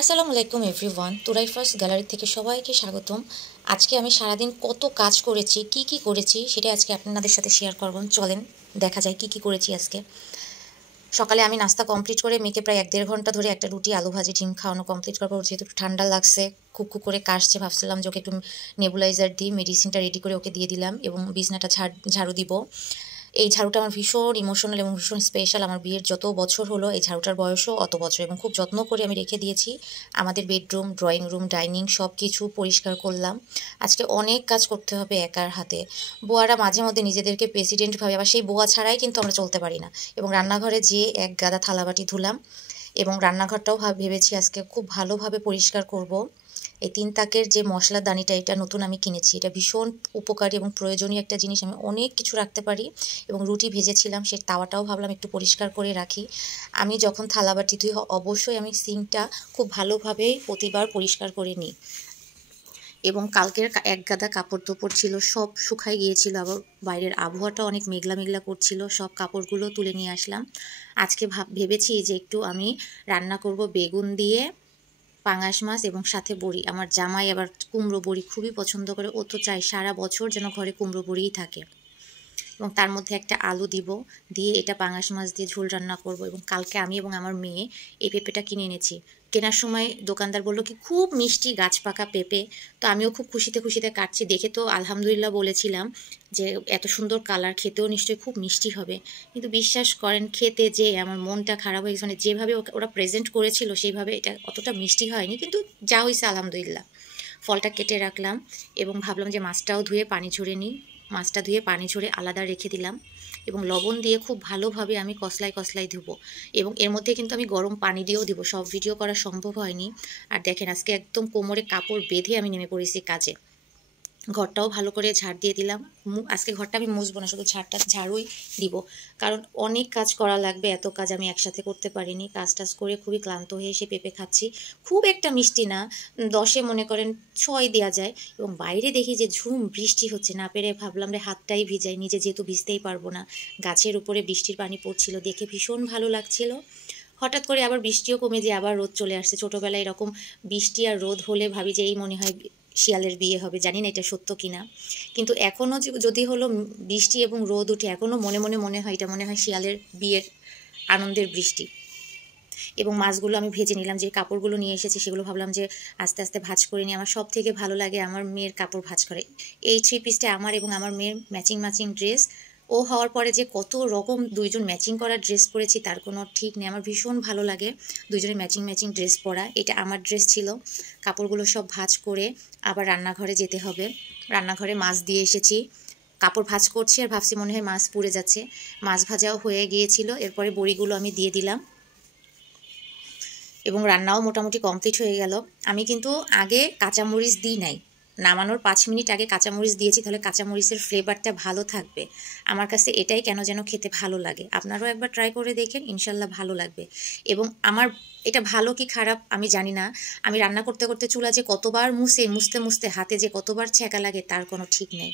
আসসালামু আলাইকুম everyone, তুরাই first gallery থেকে সবাইকে স্বাগতম। আজকে আমি সারাদিন কত কাজ করেছি, কি করেছি সেটা আজকে আপনাদের সাথে শেয়ার করব। চলেন দেখা যায় কি করেছি আজকে। সকালে আমি নাস্তা কমপ্লিট করে মেয়েকে প্রায় 1-1.5 ঘন্টা ধরে একটা রুটি আলু ভাজি ডিম খাওয়ানো কমপ্লিট করার পর, যেহেতু ঠান্ডা লাগছে, খুব করে কাশছে, ভাবছিলাম যে ওকে একটু নেবুলাইজার দিই, মেডিসিনটা রেডি করে ওকে দিয়ে দিলাম এবং বিছনাটা ঝাড়ু দিব। এই ঝাড়ুটা আমার ভীষণ ইমোশনাল এবং ভীষণ স্পেশাল। আমার বিয়ের যত বছর হলো এই ঝাড়ুটার বয়সও অত বছর, এবং খুব যত্ন করে আমি রেখে দিয়েছি। আমাদের বেডরুম, ড্রয়িং রুম, ডাইনিং সব কিছু পরিষ্কার করলাম। আজকে অনেক কাজ করতে হবে একার হাতে। বুয়ারা মাঝে মধ্যে নিজেদেরকে প্রেসিডেন্ট ভাবে, আবার সেই বুয়া ছাড়াই কিন্তু আমরা চলতে পারি না। এবং রান্নাঘরে যেয়ে এক গাদা থালাবাটি ধুলাম এবং রান্নাঘরটাও ভেবেছি আজকে খুব ভালোভাবে পরিষ্কার করব। এই 3 তাকের যে মশলাদানিটা, এটা নতুন আমি কিনেছি। এটা ভীষণ উপকারী এবং প্রয়োজনীয় একটা জিনিস। আমি অনেক কিছু রাখতে পারি। এবং রুটি ভেজেছিলাম, সেই তাওয়াটাও ভাবলাম একটু পরিষ্কার করে রাখি। আমি যখন থালাবাটি ধুই অবশ্যই আমি সিঙ্কটা খুব ভালোভাবে প্রতিবার পরিষ্কার করে নিই। এবং কালকের এক গাদা কাপড় তোপড় ছিল, সব শুকায় গিয়েছিল। আবার বাইরের আবহাওয়াটা অনেক মেঘলা মেঘলা করছিল, সব কাপড়গুলো তুলে নিয়ে আসলাম। আজকে ভেবেছি যে একটু আমি রান্না করব বেগুন দিয়ে পাঙাশ মাছ এবং সাথে বড়ি। আমার জামাই আবার কুমড়ো বড়ি খুবই পছন্দ করে, ও তো চাই সারা বছর যেন ঘরে কুমড়ো বড়িই থাকে। এবং তার মধ্যে একটা আলু দিব, দিয়ে এটা পাঙাশ মাছ দিয়ে ঝোল রান্না করব। এবং কালকে আমি এবং আমার মেয়ে এই পেঁপেটা কিনে এনেছি। কেনার সময় দোকানদার বললো কি খুব মিষ্টি গাছ পাকা পেঁপে। তো আমিও খুব খুশিতে কাটছি, দেখে তো আলহামদুলিল্লাহ বলেছিলাম যে এত সুন্দর কালার, খেতেও নিশ্চয়ই খুব মিষ্টি হবে। কিন্তু বিশ্বাস করেন, খেতে যে আমার মনটা খারাপ হয়ে গেছে। মানে যেভাবে ওরা প্রেজেন্ট করেছিল সেইভাবে এটা অতটা মিষ্টি হয়নি, কিন্তু যা হয়েছে আলহামদুলিল্লাহ। ফলটা কেটে রাখলাম এবং ভাবলাম যে মাছটাও ধুয়ে পানি ঝরে নিই। মাছটা ধুয়ে পানি ঝরে আলাদা রেখে দিলাম এবং লবণ দিয়ে খুব ভালোভাবে আমি কসলাই ধুবো। এবং এর মধ্যে কিন্তু আমি গরম পানি দিয়েও দিব, সব ভিডিও করা সম্ভব হয়নি। আর দেখেন আজকে একদম কোমরে কাপড় বেঁধে আমি নেমে পড়েছি কাজে। ঘরটাও ভালো করে ঝাড় দিয়ে দিলাম। আজকে ঘরটা আমি মুছবো না, শুধু ঝাড়ুই দিব, কারণ অনেক কাজ করা লাগবে। এত কাজ আমি একসাথে করতে পারিনি। কাজ করে খুবই ক্লান্ত হয়ে এসে পেঁপে খাচ্ছি। খুব একটা মিষ্টি না, 10-এ মনে করেন 6 দেওয়া যায়। এবং বাইরে দেখি যে বৃষ্টি হচ্ছে, না পেরে ভাবলাম রে হাতটাই ভিজাই, নিজে যেহেতু ভিজতেই পারবো না। গাছের উপরে বৃষ্টির পানি পড়ছিল, দেখে ভীষণ ভালো লাগছিল। হঠাৎ করে আবার বৃষ্টিও কমে যায়, আবার রোদ চলে আসছে। ছোটোবেলায় এরকম বৃষ্টি আর রোদ হলে ভাবি যে এই মনে হয় শিয়ালের বিয়ে হবে। জানি না এটা সত্য কিনা, কিন্তু এখনও যদি হলো বৃষ্টি এবং রোদ উঠে, এখনও মনে হয় এটা মনে হয় শিয়ালের বিয়ের আনন্দের বৃষ্টি। এবং মাছগুলো আমি ভেজে নিলাম, যে কাপড়গুলো নিয়ে এসেছি সেগুলো ভাবলাম যে আস্তে আস্তে ভাঁজ করে নিই। আমার সব থেকে ভালো লাগে আমার মেয়ের কাপড় ভাঁজ করে। এই 3 পিসটা আমার এবং আমার মেয়ের ম্যাচিং ড্রেস। ও হওয়ার পরে যে কত রকম দুইজন ম্যাচিং করা ড্রেস পরেছি তার কোনো ঠিক নেই। আমার ভীষণ ভালো লাগে দুইজনের ম্যাচিং ড্রেস পরা। এটা আমার ড্রেস ছিল। কাপড়গুলো সব ভাঁজ করে আবার রান্নাঘরে যেতে হবে। রান্নাঘরে মাছ দিয়ে এসেছি, কাপড় ভাঁজ করছি আর ভাবছি মনে হয় মাছ পুড়ে যাচ্ছে। মাছ ভাজাও হয়ে গিয়েছিল। এরপরে বড়িগুলো আমি দিয়ে দিলাম এবং রান্নাও মোটামুটি কমপ্লিট হয়ে গেল। আমি কিন্তু আগে কাঁচামরিচ দিই নাই, নামানোর 5 মিনিট আগে কাঁচামরিচ দিয়েছি, তাহলে কাঁচামরিচের ফ্লেভারটা ভালো থাকবে। আমার কাছে এটাই কেন যেন খেতে ভালো লাগে। আপনারাও একবার ট্রাই করে দেখেন, ইনশাল্লাহ ভালো লাগবে। এবং আমার এটা ভালো কি খারাপ আমি জানি না, আমি রান্না করতে চুলা যে কতবার মুছতে হাতে যে কতবার ছ্যাঁকা লাগে তার কোনো ঠিক নেই।